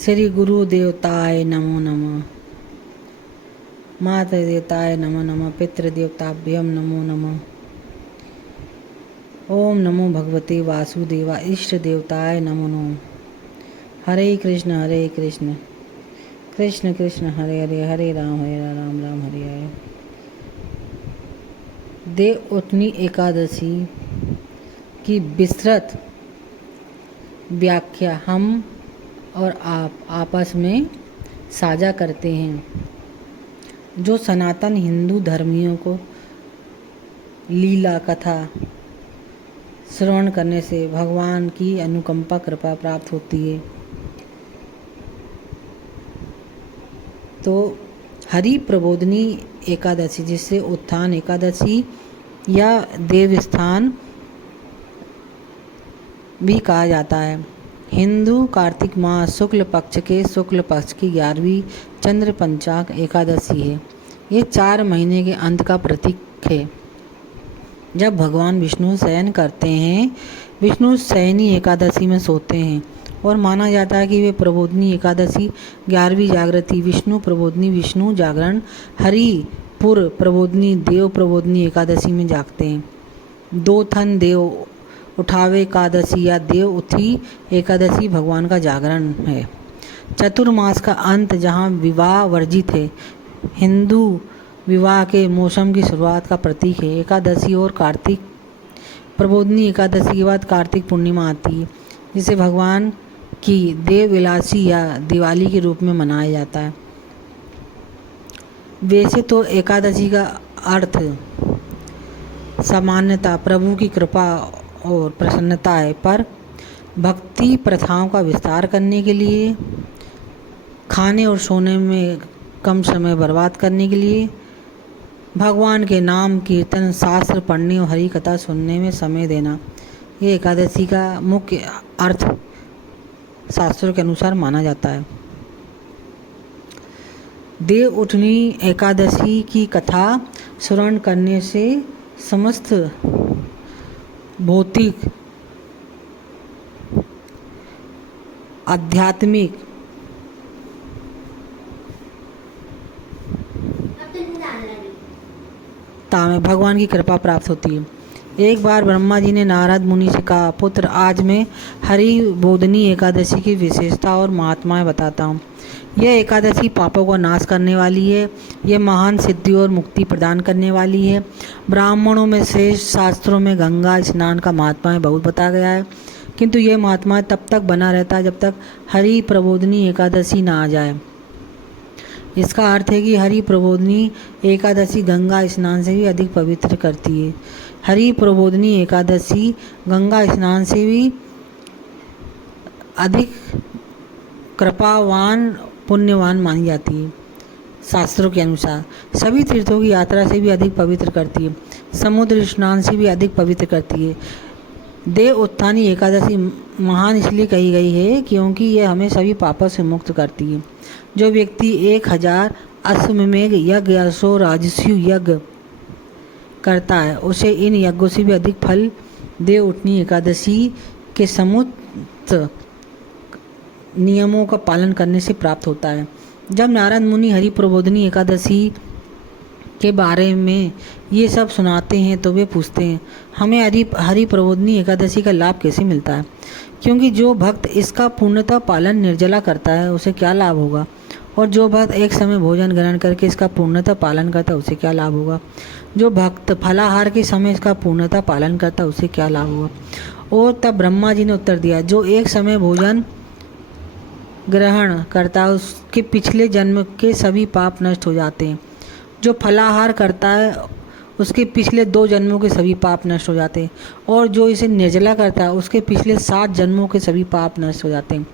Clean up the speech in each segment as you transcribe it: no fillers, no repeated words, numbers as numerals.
श्री गुरु देवताय नमो नमः। माता देवताय नमो नमः। पितृदेवताभ्यम नमो नमः। ओम नमो भगवते वासुदेवाय। इष्ट देवताय नमो नमः। हरे कृष्ण कृष्ण कृष्ण हरे हरे, हरे राम राम हरे हरे। देवउठनी एकादशी की विस्तृत व्याख्या हम और आप आपस में साझा करते हैं। जो सनातन हिंदू धर्मियों को लीला कथा श्रवण करने से भगवान की अनुकंपा कृपा प्राप्त होती है। तो हरि प्रबोधनी एकादशी, जिसे उत्थान एकादशी या देवस्थान भी कहा जाता है, हिंदू कार्तिक मास शुक्ल पक्ष के शुक्ल पक्ष की 11वीं चंद्र पंचाग एकादशी है। ये 4 महीने के अंत का प्रतीक है, जब भगवान विष्णु शयन करते हैं। विष्णु शयनी एकादशी में सोते हैं और माना जाता है कि वे प्रबोधनी एकादशी 11वीं जागृति विष्णु प्रबोधनी विष्णु जागरण हरिपुर प्रबोधनी देव प्रबोधनी एकादशी में जागते हैं। दो थन देव उठावे एकादशी या देव उठी एकादशी भगवान का जागरण है। चतुर्मास का अंत जहाँ विवाह वर्जित है, हिंदू विवाह के मौसम की शुरुआत का प्रतीक है। एकादशी और कार्तिक प्रबोधनी एकादशी के बाद कार्तिक पूर्णिमा आती है, जिसे भगवान की देव विलासी या दिवाली के रूप में मनाया जाता है। वैसे तो एकादशी का अर्थ सामान्यता प्रभु की कृपा और प्रसन्नता है, पर भक्ति प्रथाओं का विस्तार करने के लिए, खाने और सोने में कम समय बर्बाद करने के लिए, भगवान के नाम कीर्तन शास्त्र पढ़ने और हरि कथा सुनने में समय देना, ये एकादशी का मुख्य अर्थ शास्त्रों के अनुसार माना जाता है। देव उठनी एकादशी की कथा श्रवण करने से समस्त भौतिक आध्यात्मिक में भगवान की कृपा प्राप्त होती है। एक बार ब्रह्मा जी ने नारद मुनि से कहा, पुत्र, आज मैं हरि बोधनी एकादशी की विशेषता और महात्माएं बताता हूँ। यह एकादशी पापों का नाश करने वाली है। यह महान सिद्धि और मुक्ति प्रदान करने वाली है। ब्राह्मणों में श्रेष्ठ शास्त्रों में गंगा स्नान का महात्मा बहुत बताया गया है, किंतु यह महात्मा तब तक बना रहता है जब तक हरि प्रबोधनी एकादशी ना आ जाए। इसका अर्थ है कि हरि प्रबोधनी एकादशी गंगा स्नान से भी अधिक पवित्र करती है। हरि प्रबोधनी एकादशी गंगा स्नान से भी अधिक कृपावान पुण्यवान मानी जाती है। शास्त्रों के अनुसार सभी तीर्थों की यात्रा से भी अधिक पवित्र करती है। समुद्र स्नान से भी अधिक पवित्र करती है। देव उत्थानी एकादशी महान इसलिए कही गई है क्योंकि यह हमें सभी पापों से मुक्त करती है। जो व्यक्ति 1000 अश्वमेध यज्ञ या 100 राजस्यु यज्ञ करता है, उसे इन यज्ञों से भी अधिक फल देव उठनी एकादशी के समुचित नियमों का पालन करने से प्राप्त होता है। जब नारद मुनि हरि प्रबोधनी एकादशी के बारे में ये सब सुनाते हैं तो वे पूछते हैं, हमें हरि प्रबोधनी एकादशी का लाभ कैसे मिलता है? क्योंकि जो भक्त इसका पूर्णतः पालन निर्जला करता है उसे क्या लाभ होगा, और जो भक्त एक समय भोजन ग्रहण करके इसका पूर्णतः पालन करता है उसे क्या लाभ होगा? जो भक्त फलाहार के समय इसका पूर्णतः पालन करता है उसे क्या लाभ होगा? और तब ब्रह्मा जी ने उत्तर दिया, जो एक समय भोजन ग्रहण करता है उसके पिछले जन्म के सभी पाप नष्ट हो जाते हैं। जो फलाहार करता है उसके पिछले 2 जन्मों के सभी पाप नष्ट हो जाते हैं, और जो इसे निर्जला करता है उसके पिछले 7 जन्मों के सभी पाप नष्ट हो जाते हैं।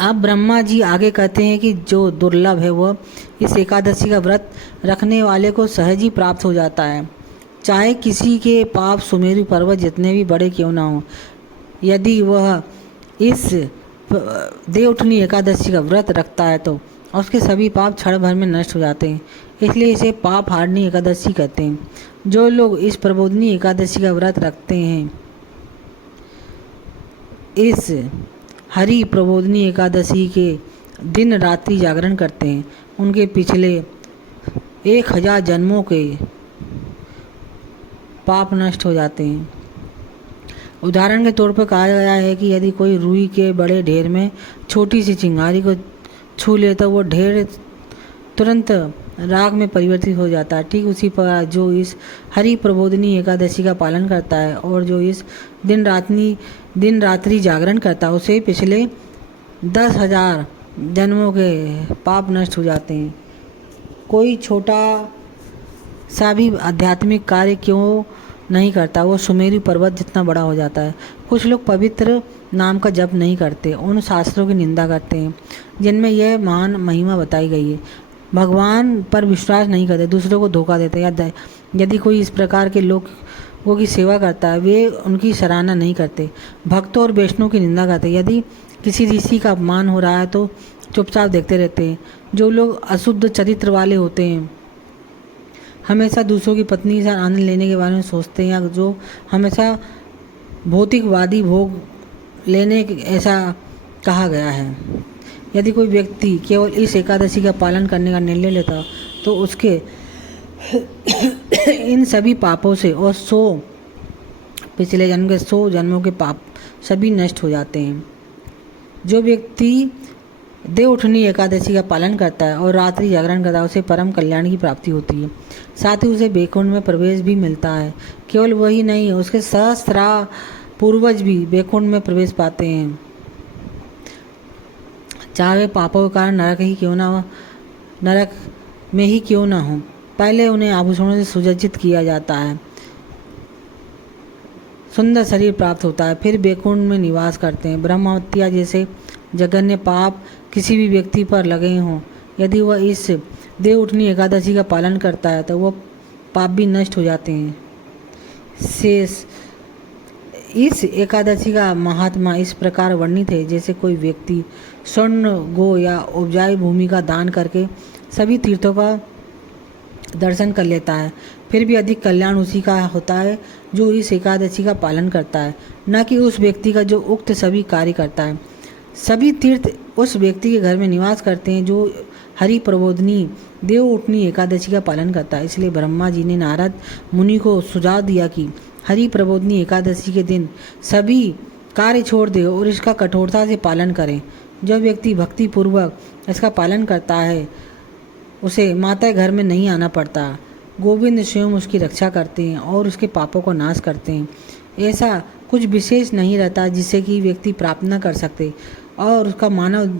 अब ब्रह्मा जी आगे कहते हैं कि जो दुर्लभ है वह इस एकादशी का व्रत रखने वाले को सहज ही प्राप्त हो जाता है, चाहे किसी के पाप सुमेरु पर्वत जितने भी बड़े क्यों ना हो। यदि वह इस देवउठनी एकादशी का व्रत रखता है तो उसके सभी पाप क्षण भर में नष्ट हो जाते हैं, इसलिए इसे पाप हारनी एकादशी कहते हैं। जो लोग इस प्रबोधनी एकादशी का व्रत रखते हैं, इस हरि प्रबोधिनी एकादशी के दिन रात्रि जागरण करते हैं, उनके पिछले 1000 जन्मों के पाप नष्ट हो जाते हैं। उदाहरण के तौर पर कहा गया है कि यदि कोई रुई के बड़े ढेर में छोटी सी चिंगारी को छू ले तो वो ढेर तुरंत राख में परिवर्तित हो जाता है। ठीक उसी प्रकार जो इस हरि प्रबोधिनी एकादशी का पालन करता है और जो इस दिन रात्रि जागरण करता है, उसे पिछले 10,000 जन्मों के पाप नष्ट हो जाते हैं। कोई छोटा सा भी आध्यात्मिक कार्य क्यों नहीं करता, वो सुमेरु पर्वत जितना बड़ा हो जाता है। कुछ लोग पवित्र नाम का जप नहीं करते, उन शास्त्रों की निंदा करते हैं जिनमें यह महान महिमा बताई गई है। भगवान पर विश्वास नहीं करते, दूसरों को धोखा देते हैं। यदि कोई इस प्रकार के लोगों की सेवा करता है, वे उनकी सराहना नहीं करते, भक्तों और वैष्णव की निंदा करते हैं। यदि किसी ऋषि का अपमान हो रहा है तो चुपचाप देखते रहते हैं। जो लोग अशुद्ध चरित्र वाले होते हैं, हमेशा दूसरों की पत्नी से आनंद लेने के बारे में सोचते हैं, या जो हमेशा भौतिकवादी भोग लेने ऐसा कहा गया है। यदि कोई व्यक्ति केवल इस एकादशी का पालन करने का निर्णय लेता तो उसके इन सभी पापों से और पिछले जन्म के 100 जन्मों के पाप सभी नष्ट हो जाते हैं। जो व्यक्ति देवउठनी एकादशी का पालन करता है और रात्रि जागरण करता है, उसे परम कल्याण की प्राप्ति होती है। साथ ही उसे वैकुंठ में प्रवेश भी मिलता है। केवल वही नहीं, उसके सहस्रा पूर्वज भी वैकुंठ में प्रवेश पाते हैं, चाहे वे पापों के कारण नरक में ही क्यों ना हो। पहले उन्हें आभूषणों से सुसज्जित किया जाता है, सुंदर शरीर प्राप्त होता है, फिर वैकुंठ में निवास करते हैं। ब्रह्म हत्या जैसे जघन्य पाप किसी भी व्यक्ति पर लगे हों, यदि वह इस देवउठनी एकादशी का पालन करता है तो वह पाप भी नष्ट हो जाते हैं। शेष इस एकादशी का महात्मा इस प्रकार वर्णित है, जैसे कोई व्यक्ति स्वर्ण, गो या उपजाऊ भूमि का दान करके सभी तीर्थों का दर्शन कर लेता है, फिर भी अधिक कल्याण उसी का होता है जो इस एकादशी का पालन करता है, न कि उस व्यक्ति का जो उक्त सभी कार्य करता है। सभी तीर्थ उस व्यक्ति के घर में निवास करते हैं जो हरि प्रबोधिनी देवउठनी एकादशी का पालन करता है। इसलिए ब्रह्मा जी ने नारद मुनि को सुझाव दिया कि हरि प्रबोधिनी एकादशी के दिन सभी कार्य छोड़ दे और इसका कठोरता से पालन करें। जो व्यक्ति भक्तिपूर्वक इसका पालन करता है, उसे माता घर में नहीं आना पड़ता। गोविंद स्वयं उसकी रक्षा करते हैं और उसके पापों को नाश करते हैं। ऐसा कुछ विशेष नहीं रहता जिसे कि व्यक्ति प्राप्त न कर सकते और उसका मानव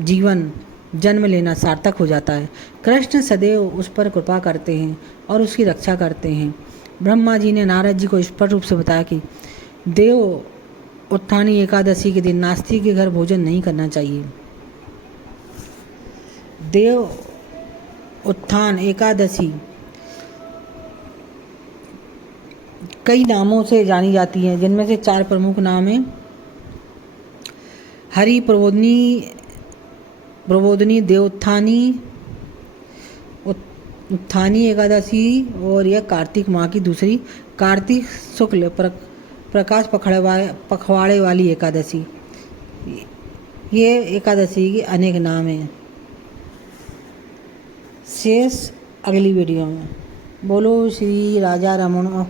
जीवन जन्म लेना सार्थक हो जाता है। कृष्ण सदैव उस पर कृपा करते हैं और उसकी रक्षा करते हैं। ब्रह्मा जी ने नारद जी को स्पष्ट रूप से बताया कि देव उत्थानी एकादशी के दिन नास्तिक के घर भोजन नहीं करना चाहिए। देव उत्थान एकादशी कई नामों से जानी जाती है, जिनमें से 4 प्रमुख नाम हैं। हरि प्रबोधिनी देवोत्थानी उत्थानी एकादशी, और यह कार्तिक माह की दूसरी कार्तिक शुक्ल प्रकाश पखवाड़े वाली एकादशी। ये एकादशी के अनेक नाम हैं। शेष अगली वीडियो में। बोलो श्री राधा रमणों